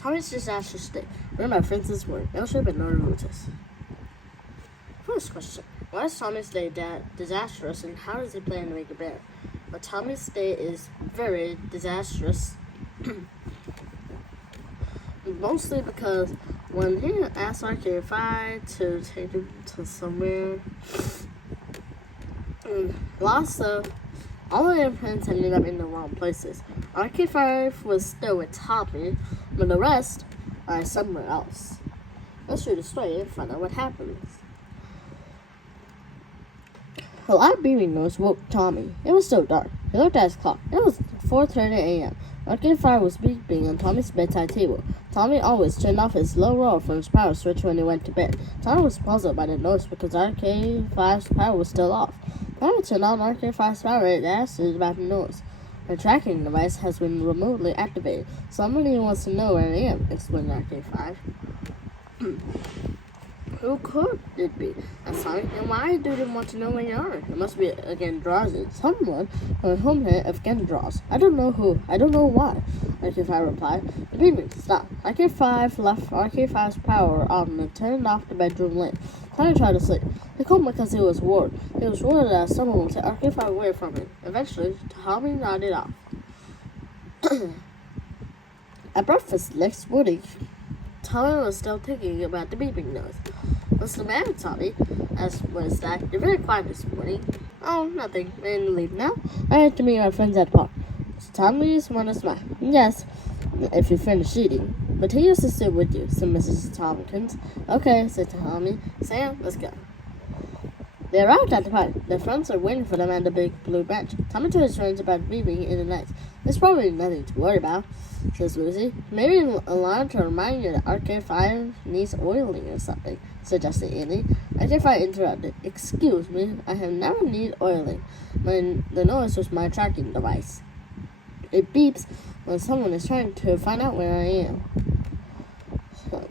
Tommy's disastrous day. One of my friends this morning. Illustrated by Nora Lutis. First question. Why is Tommy's day disastrous, and how does he plan to make it better? Well, Tommy's day is very disastrous. Mostly because when he asked Razkidsday302 to take him to somewhere, lots of all the imprints ended up in the wrong places. Razkidsday302 was still with Tommy, but the rest are somewhere else. Let's read the story and find out what happens. A loud beeping noise woke Tommy. It was still dark. He looked at his clock. It was 4:30 a.m. Razkidsday302 was beeping on Tommy's bedside table. Tommy always turned off his low roll from his power switch when he went to bed. Tommy was puzzled by the noise because Razkidsday302's power was still off. Tommy turned on Razkidsday302's power and asked about the noise. The tracking device has been remotely activated. Somebody wants to know where I am, explained Razkidsday302. Who could it be? Asked Tommy. And why do they want to know where you are? It must be again Draws. Someone from the homeland of Draws. I don't know who. I don't know why. Razkidsday302 replied. The beeping stopped. Razkidsday302 left Razkidsday302's power on and turned off the bedroom lamp. Tommy tried to sleep. He couldn't because he was worried. He was worried that someone would take Razkidsday302 away from him. Eventually, Tommy nodded off. At breakfast next morning, Tommy was still thinking about the beeping noise. What's the matter, Tommy? Asked Wednesday. You're very quiet this morning. Oh, nothing. Ready to leave now? I had to meet my friends at the park. So Tommy just wanted to smile. Yes, if you finish eating. But he used to sit with you, said Mrs. Tompkins. Okay, said Tommy. Sam, let's go. They arrived at the park. Their friends were waiting for them at the big blue bench. Tommy told his friends about beeping in the night. There's probably nothing to worry about, says Lucy. Maybe an alarm to remind you that Razkidsday302 needs oiling or something, suggested Annie. Razkidsday302 interrupted. Excuse me, I have never needed oiling. The noise was my tracking device. It beeps when someone is trying to find out where I am.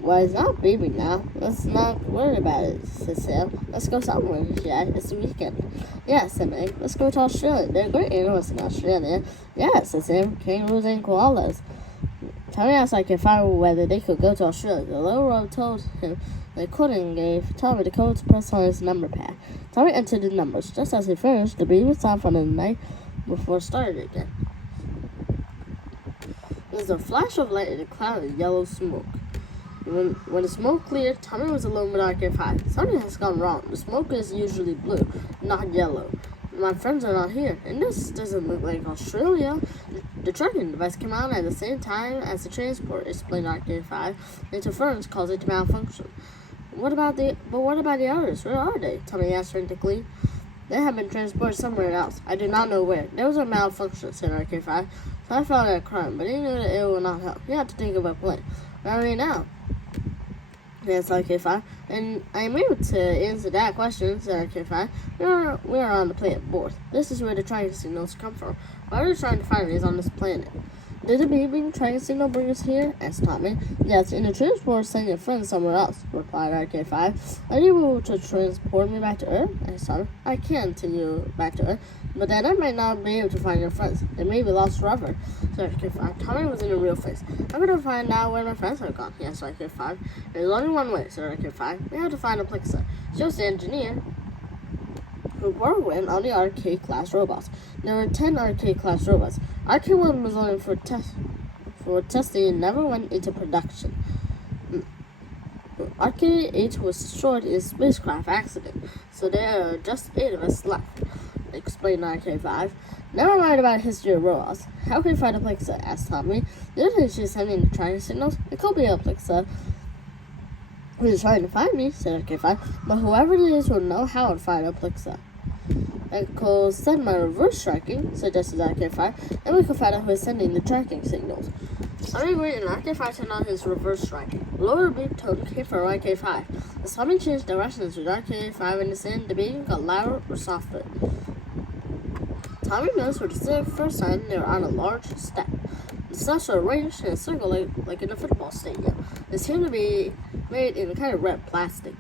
Well, it's not beeping now. Let's not worry about it, said Sam. Let's go somewhere, she added. It's the weekend. Yeah, said Meg. Let's go to Australia. There are great animals in Australia. Yeah, said Sam. Kangaroos and koalas. Tommy asked Razkidsday302 whether they could go to Australia. The little road told him they couldn't and gave Tommy the code to press on his number pad. Tommy entered the numbers. Just as he finished, the beeping sound from the night before it started again. There was a flash of light and a cloud of yellow smoke. When the smoke cleared, Tommy was alone with Razkidsday302. Something has gone wrong. The smoke is usually blue, not yellow. My friends are not here, and this doesn't look like Australia. The tracking device came out at the same time as the transport, explained Razkidsday302. Interference caused it to malfunction. What about the others? Where are they? Tommy asked frantically. They have been transported somewhere else. I do not know where. There was a malfunction, said Razkidsday302. So I felt like crying, but he knew that it would not help. He had to think of a plan. Where are we now? Yes, Razkidsday302. And I am able to answer that question, said Razkidsday302. We are on the planet Borth. This is where the tracking signals come from. What are we trying to find is on this planet. Did the beeping tracking signal bring us here? Asked Tommy. Yes, and the transport sent your friend somewhere else, replied Razkidsday302. Are you able to transport me back to Earth? Asked Tommy. I can take you back to Earth, but then I might not be able to find your friends. They may be lost forever, said Razkidsday302. Tommy was in a real face. I'm going to find out where my friends have gone, yes, Razkidsday302. There's only one way, said Razkidsday302. We have to find a Plexer. She was the engineer who programmed all the arcade-class robots. There were 10 arcade-class robots. Arcade 1 was only for testing and never went into production. Arcade 8 was destroyed in a spacecraft accident, so there are just 8 of us left, explained Razkidsday302. Never mind about the history of robots. How can we find a Plexer? Asked Tommy. The other thing she's sending the tracking signals. It could be a Plexer who is trying to find me, said Razkidsday302, but whoever it is will know how to find a Plexer. I could send my reverse tracking, suggested Razkidsday302, and we could find out who is sending the tracking signals. Tommy waited and Razkidsday302 turned on his reverse tracking. A lower beep tone came from Razkidsday302. As Tommy changed directions with Razkidsday302 in the sand, the beeping got louder or softer. Tommy noticed for the first time they were on a large step. The steps were arranged in a circle like in a football stadium. They seemed to be made in a kind of red plastic.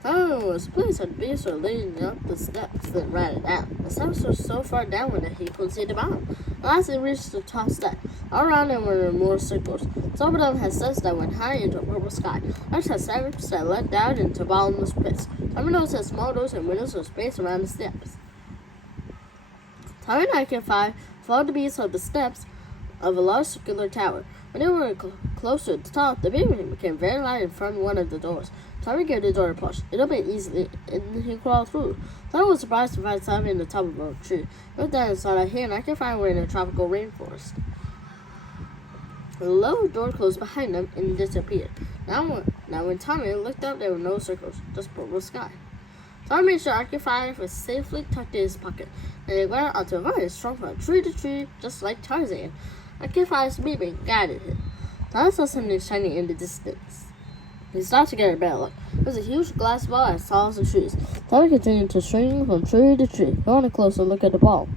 Tommy was pleased that the beams were leading up the steps that ran it down. The steps were so far downward that he couldn't see the bottom. Last, they reached the top step. All around them were more circles. Some of them had steps that went high into a purple sky. Others had steps that led down into bottomless pits. Some of those had small doors and windows with space around the steps. Tommy and Ike 5 followed the beams of the steps of a large circular tower. When they were closer to the top, the beam became very light in front of one of the doors. Tommy gave the door a push. It opened easily, and he crawled through. Tommy was surprised to find Tommy in the top of a tree. He looked down and saw that he and Ike 5 were in a tropical rainforest. The lower door closed behind them and disappeared. Now when Tommy looked up, there were no circles, just purple sky. Tommy made sure Ike 5 was safely tucked in his pocket, and they went out onto a vine strung from tree to tree, just like Tarzan. Ike 5's beeping guided him. Tommy saw something shining in the distance. He stopped to get a better look. It was a huge glass ball as tall as the trees. Tommy continued to swing from tree to tree, going a closer look at the ball.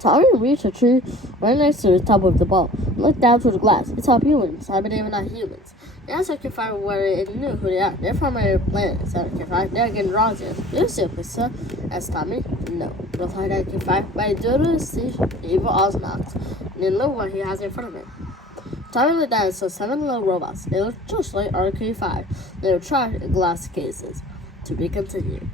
Tommy reached a tree right next to the top of the ball and looked down through the glass. He saw people inside, but they were not humans. He asked Ike 5 where it knew who they are. They're from a planet, said Ike 5. They're getting Razkids. Do you see a pizza? Asked Tommy. No, replied Ike 5. But I do see evil Osmonauts. And then look what he has in front of him. Tommy looked down and saw 7 little robots. They looked just like RK5. They were trapped in glass cases. To be continued.